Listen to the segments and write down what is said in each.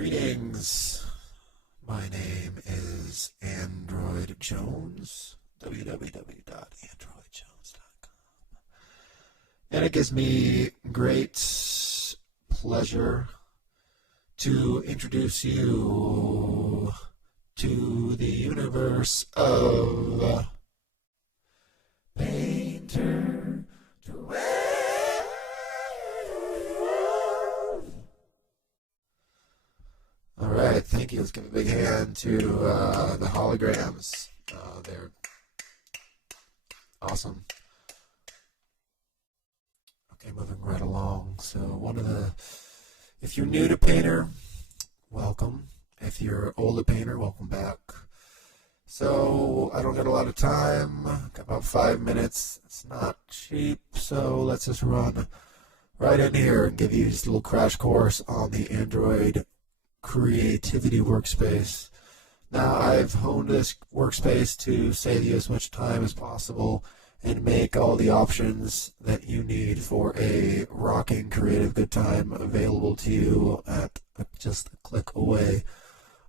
Greetings. My name is Android Jones, www.androidjones.com. And it gives me great pleasure to introduce you to the universe of Painter 12. All right, thank you. Let's give a big hand to the holograms. They're awesome. Okay, moving right along. So if you're new to Painter, welcome. If you're an older painter, welcome back. So I don't got a lot of time. Got about 5 minutes. It's not cheap, so let's just run right in here and give you just a little crash course on the Android Creativity Workspace. Now I've honed this workspace to save you as much time as possible and make all the options that you need for a rocking creative good time available to you at just a click away.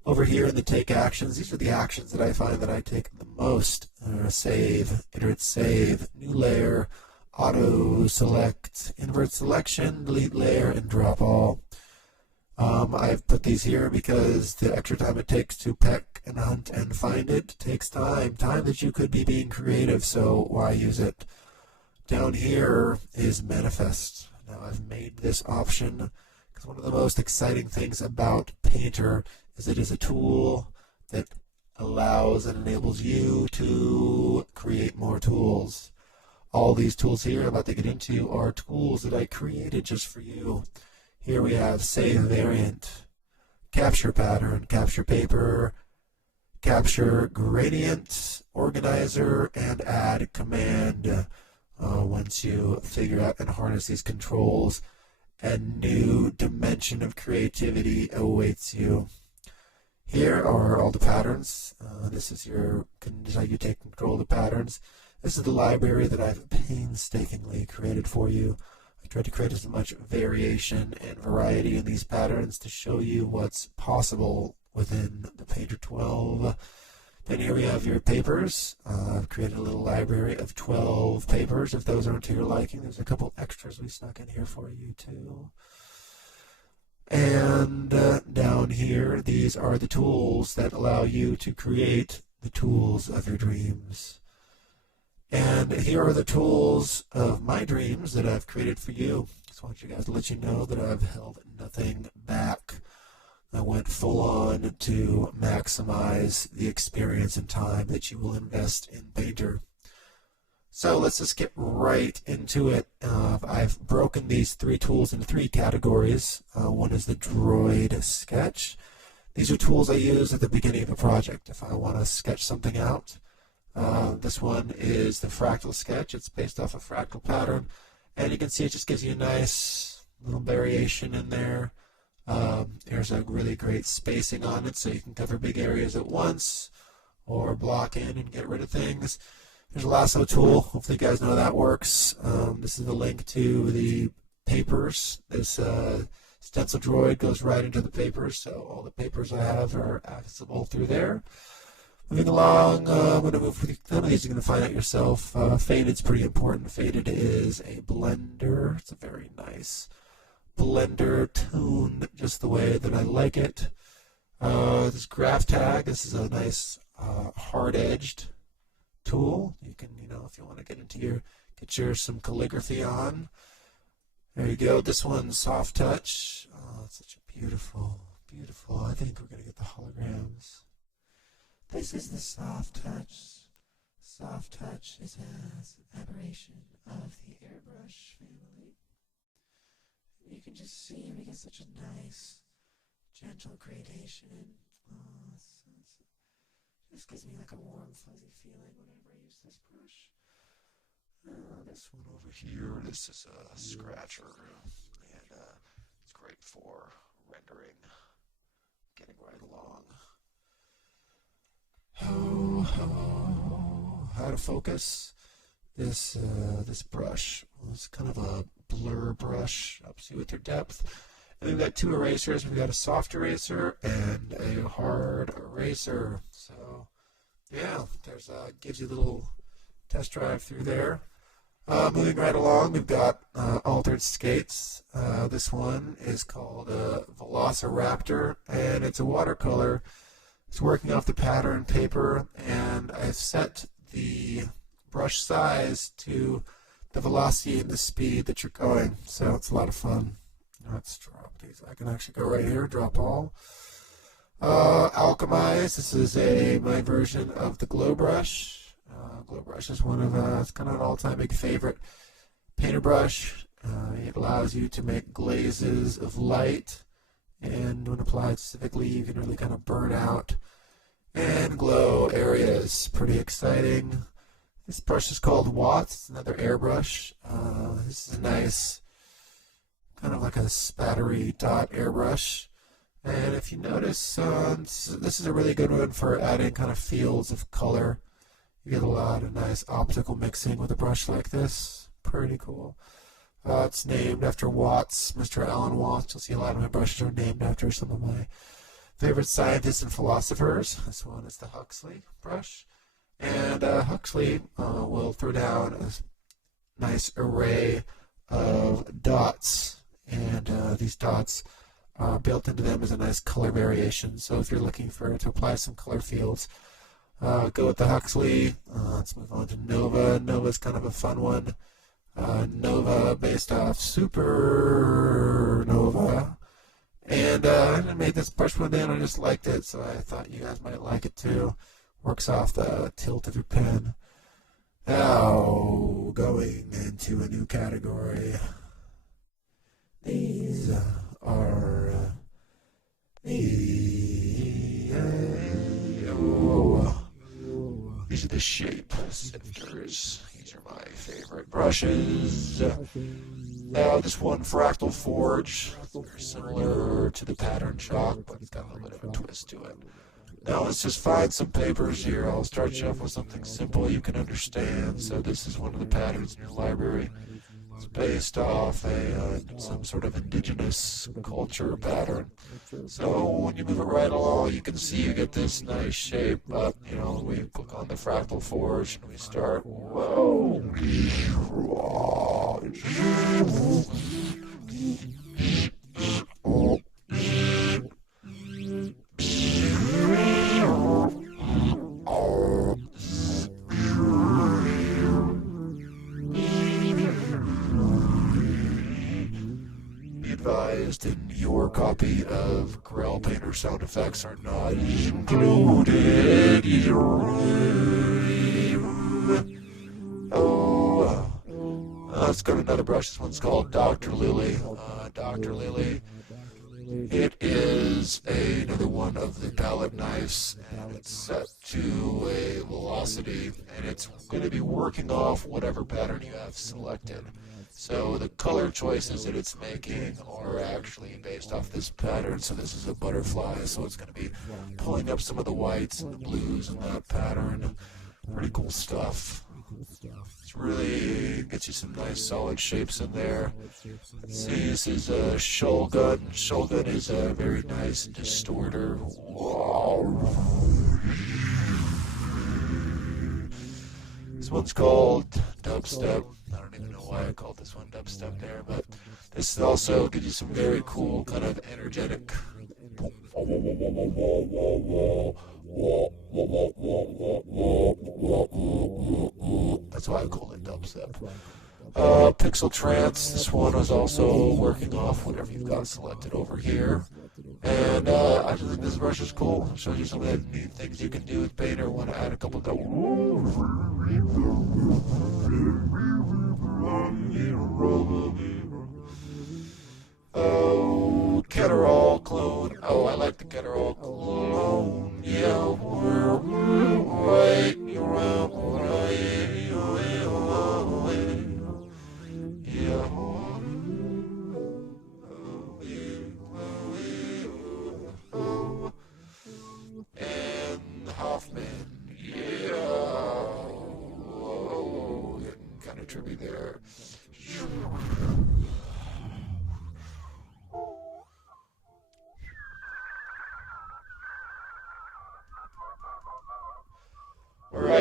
Over here in the take actions, these are the actions that I find that I take the most. Save, iterate save, new layer, auto select, invert selection, delete layer, and drop all. I've put these here because the extra time it takes to peck and hunt and find it takes time that you could be being creative, so why use it? Down here is manifest. Now I've made this option because one of the most exciting things about Painter is it is a tool that allows and enables you to create more tools. All these tools here I'm about to get into are tools that I created just for you. Here we have Save Variant, Capture Pattern, Capture Paper, Capture Gradient, Organizer, and Add Command. Once you figure out and harness these controls, a new dimension of creativity awaits you. Here are all the patterns. This is how you take control of the patterns. This is the library that I've painstakingly created for you. I tried to create as much variation and variety in these patterns to show you what's possible within the Painter 12. Then here we have your papers. I've created a little library of 12 papers. If those aren't to your liking, there's a couple extras we snuck in here for you too. And down here, these are the tools that allow you to create the tools of your dreams. And here are the tools of my dreams that I've created for you. Just want you guys to let you know that I've held nothing back. I went full on to maximize the experience and time that you will invest in Painter. So let's just get right into it. I've broken these three tools into three categories. One is the Droid Sketch. These are tools I use at the beginning of a project if I want to sketch something out. This one is the Fractal Sketch. It's based off a fractal pattern, and you can see it just gives you a nice little variation in there. There's a really great spacing on it, so you can cover big areas at once or block in and get rid of things. There's a lasso tool. Hopefully you guys know how that works. This is the link to the papers. This stencil droid goes right into the papers, so all the papers I have are accessible through there. Moving along, I'm going to move through some of these. You're going to find out yourself. Faded's pretty important. Faded is a blender. It's a very nice blender tuned just the way that I like it. This graph tag. This is a nice hard-edged tool. You can, if you want to get some calligraphy on. There you go. This one's soft touch. Oh, it's such a beautiful. I think we're going to get the holograms. This is the soft touch. Soft touch is an aberration of the airbrush family. You can just see we get such a nice, gentle gradation. Oh, this gives me like a warm, fuzzy feeling whenever I use this brush. This one over here, this is a scratcher, and it's great for rendering, getting right along. How to focus this brush. It's kind of a blur brush, helps you with your depth. And we've got two erasers. We've got a soft eraser and a hard eraser. So yeah, there's gives you a little test drive through there. Moving right along, we've got altered skates. This one is called Velociraptor, and it's a watercolor. It's working off the pattern paper, and I've set the brush size to the velocity and the speed that you're going. So it's a lot of fun. Let's drop these. I can actually go right here, drop all. Alchemize. This is my version of the glow brush. Glow brush is one of it's kind of an all-time big favorite painter brush. It allows you to make glazes of light, and when applied specifically, you can really kind of burn out and glow areas. Pretty exciting. This brush is called Watts. It's another airbrush. This is a nice, kind of like a spattery dot airbrush. And if you notice, this is a really good one for adding kind of fields of color. You get a lot of nice optical mixing with a brush like this. Pretty cool. It's named after Watts, Mr. Alan Watts. You'll see a lot of my brushes are named after some of my favorite scientists and philosophers. This one is the Huxley brush. And Huxley will throw down a nice array of dots. And these dots built into them is a nice color variation. So if you're looking to apply some color fields, go with the Huxley. Let's move on to Nova. Nova's kind of a fun one. Nova based off Supernova. And I made this brush one day and I just liked it, so I thought you guys might like it too. Works off the tilt of your pen. Now, going into a new category. These are these are the Shape Sifters. These are my favorite brushes. Now this one, Fractal Forge, very similar to the pattern chalk, but it's got a little bit of a twist to it. Now let's just find some papers here. I'll start you off with something simple you can understand. So this is one of the patterns in your library. It's based off some sort of indigenous culture pattern. So when you move it right along, you can see you get this nice shape. But we click on the Fractal Forge and we start. Whoa. Advised, in your copy of Corel Painter sound effects are not included. Let's go to another brush. This one's called Dr. Lily. Dr. Lily. It is another one of the palette knives, and it's set to a velocity, and it's going to be working off whatever pattern you have selected. So the color choices that it's making are actually based off this pattern. So this is a butterfly, so it's going to be pulling up some of the whites and the blues in that pattern. Pretty cool stuff. It really gets you some nice solid shapes in there. Let's see, this is a Shogun. Shogun is a very nice distorter. Wow. This one's called Dubstep. I don't even know why I called this one Dubstep there, but this also gives you some very cool kind of energetic. That's why I call it Dubstep. Pixel Trance. This one is also working off whatever you've got selected over here. And I just think this brush is cool. It shows you some of the neat things you can do with Painter. Want to add a couple of Ketterall clone. Oh, I like the Ketterall clone. Yeah, and Hoffman. Yeah. Whoa. Getting kind of trippy there.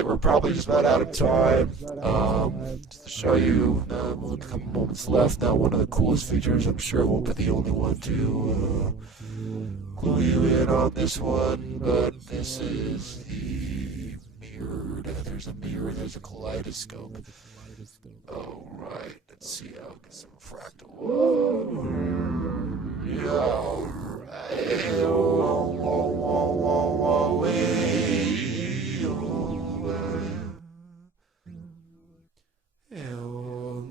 Alright, we're probably just about out of time. Just to show you, a couple moments left. Now, one of the coolest features, I'm sure won't be the only one to clue you in on this one, but this is the mirrored. There's a mirror, there's a kaleidoscope. Alright, let's see how I get some fractal. Whoa. Yeah, alright.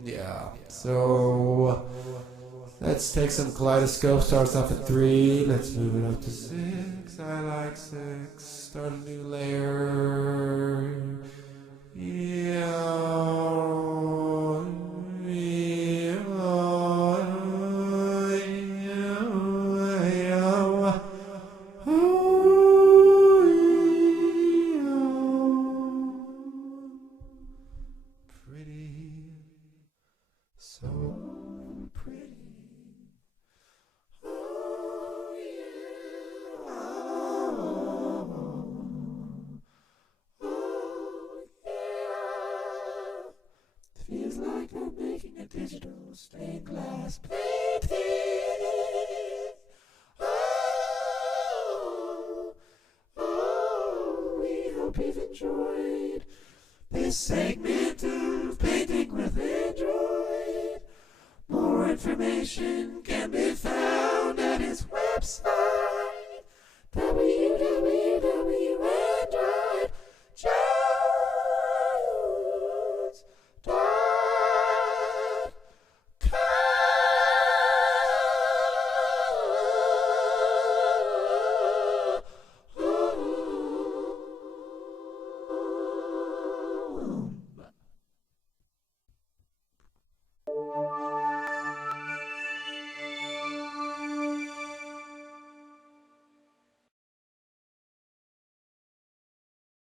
Yeah, so let's take some kaleidoscope. Starts off at 3. Let's move it up to 6. I like 6. Start a new layer. Pretty, so pretty. Oh yeah. Oh yeah. Feels like I'm making a digital stained glass painting. We hope you've enjoyed this segment of Painting with Android. More information can be found